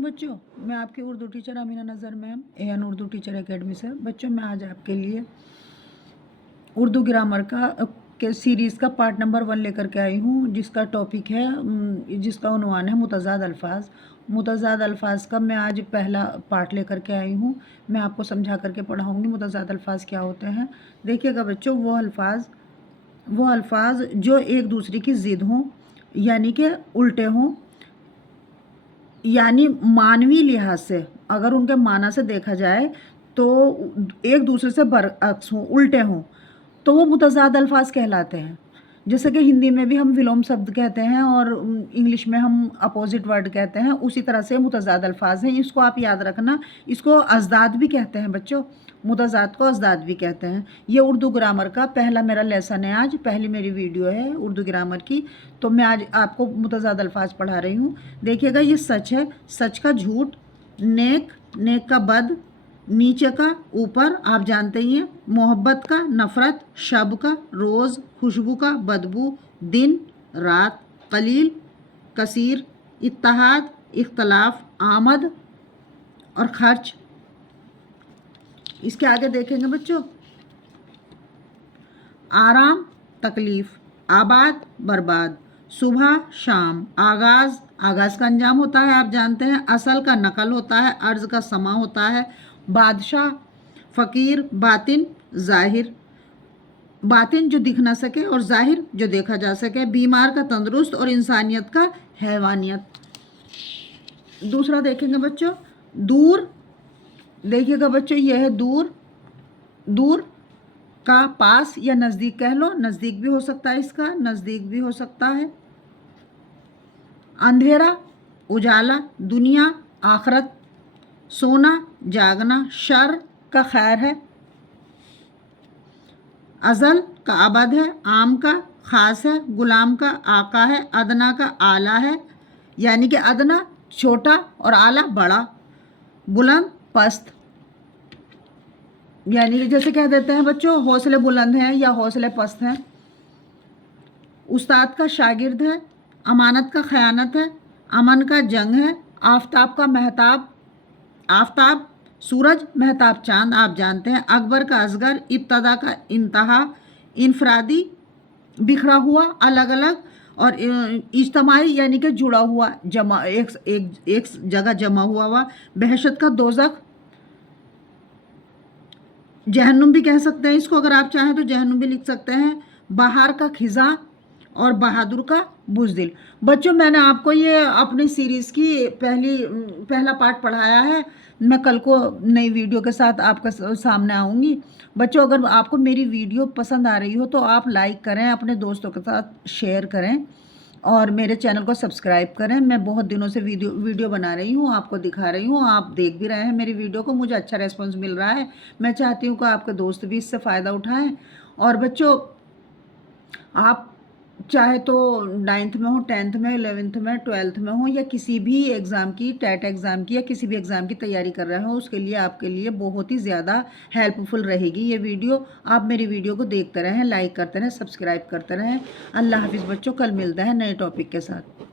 वालेकुम बच्चों, मैं आपकी Urdu teacher Amina Nazar ma'am an Urdu teacher academy से। बच्चों मैं आज आपके लिए उर्दू ग्रामर के सीरीज़ का पार्ट नंबर 1 लेकर के आई हूँ, जिसका टॉपिक है, जिसका उन्वान है मुतज़ाद अल्फाज। मुतज़ाद अल्फाज का मैं आज पहला पार्ट लेकर के आई हूँ। मैं आपको समझा करके पढ़ाऊँगी मुतज़ाद अल्फाज क्या होते हैं। देखिएगा बच्चों, वो अल्फाज जो एक दूसरे की ज़िद हों, यानी कि उल्टे हों, यानी मानवी लिहाज से अगर उनके माना से देखा जाए तो एक दूसरे से बरअक्स हों, उल्टे हों, तो वो मुतज़ाद अल्फाज कहलाते हैं। जैसे कि हिंदी में भी हम विलोम शब्द कहते हैं और इंग्लिश में हम अपोजिट वर्ड कहते हैं, उसी तरह से मुतज़ाद अल्फाज हैं। इसको आप याद रखना। इसको अज़दाद भी कहते हैं बच्चों, मुतज़ाद को अज़दाद भी कहते हैं। ये उर्दू ग्रामर का पहला मेरा लेसन है, आज पहली मेरी वीडियो है उर्दू ग्रामर की। तो मैं आज आपको मुतज़ाद अल्फाज पढ़ा रही हूँ। देखिएगा, ये सच है, सच का झूठ, नेक, नेक का बद, नीचे का ऊपर, आप जानते ही हैं, मोहब्बत का नफ़रत, शब का रोज़, खुशबू का बदबू, दिन रात, कलील कसीर, इत्तेहाद इख्तलाफ, आमद और खर्च। इसके आगे देखेंगे बच्चों, आराम तकलीफ, आबाद बर्बाद, सुबह शाम, आगाज़, आगाज़ का अंजाम होता है, आप जानते हैं, असल का नकल होता है, अर्ज़ का समा होता है, बादशाह, फ़कीर, बातिन ज़ाहिर, बातिन जो दिख ना सके और ज़ाहिर जो देखा जा सके, बीमार का तंदुरुस्त और इंसानियत का हैवानियत। दूसरा देखेंगे बच्चों, दूर। देखिएगा बच्चों, यह है दूर, दूर का पास या नज़दीक कह लो, नज़दीक भी हो सकता है, इसका नज़दीक भी हो सकता है। अंधेरा, उजाला, दुनिया, आखरत, सोना, जागना, शर का खैर है, अज़ल का अबद है, आम का ख़ास है, गुलाम का आका है, अदना का आला है, यानी कि अदना छोटा और आला बड़ा, बुलंद पस्त, यानी कि जैसे कह देते हैं बच्चों, हौसले बुलंद हैं या हौसले पस्त हैं। उस्ताद का शागिर्द है, अमानत का खयानत है, अमन का जंग है, आफताब का महताब, आफताब सूरज, महताब चांद, आप जानते हैं, अकबर का असगर, इब्तदा का इंतहा, इनफरादी बिखरा हुआ, अलग अलग, और इज्तमाई यानी कि जुड़ा हुआ, जमा एक जगह जमा हुआ, बहशत का दोज़ख, जहन्नुम भी कह सकते हैं इसको, अगर आप चाहें तो जहन्नुम भी लिख सकते हैं, बहार का खिज़ा और बहादुर का बुज़दिल। बच्चों मैंने आपको ये अपनी सीरीज़ की पहला पार्ट पढ़ाया है। मैं कल को नई वीडियो के साथ आपके सामने आऊँगी। बच्चों अगर आपको मेरी वीडियो पसंद आ रही हो तो आप लाइक करें, अपने दोस्तों के साथ शेयर करें और मेरे चैनल को सब्सक्राइब करें। मैं बहुत दिनों से वीडियो बना रही हूँ, आपको दिखा रही हूँ, आप देख भी रहे हैं मेरी वीडियो को, मुझे अच्छा रेस्पॉन्स मिल रहा है। मैं चाहती हूँ कि आपके दोस्त भी इससे फ़ायदा उठाएं। और बच्चों आप चाहे तो 9th में हो, 10th में, 11th में, 12th में हो, या किसी भी एग्ज़ाम की, टेट एग्ज़ाम की या किसी भी एग्ज़ाम की तैयारी कर रहे हो, उसके लिए आपके लिए बहुत ही ज़्यादा हेल्पफुल रहेगी ये वीडियो। आप मेरी वीडियो को देखते रहें, लाइक करते रहें, सब्सक्राइब करते रहें। अल्लाह हाफिज़ बच्चों, कल मिलते हैं नए टॉपिक के साथ।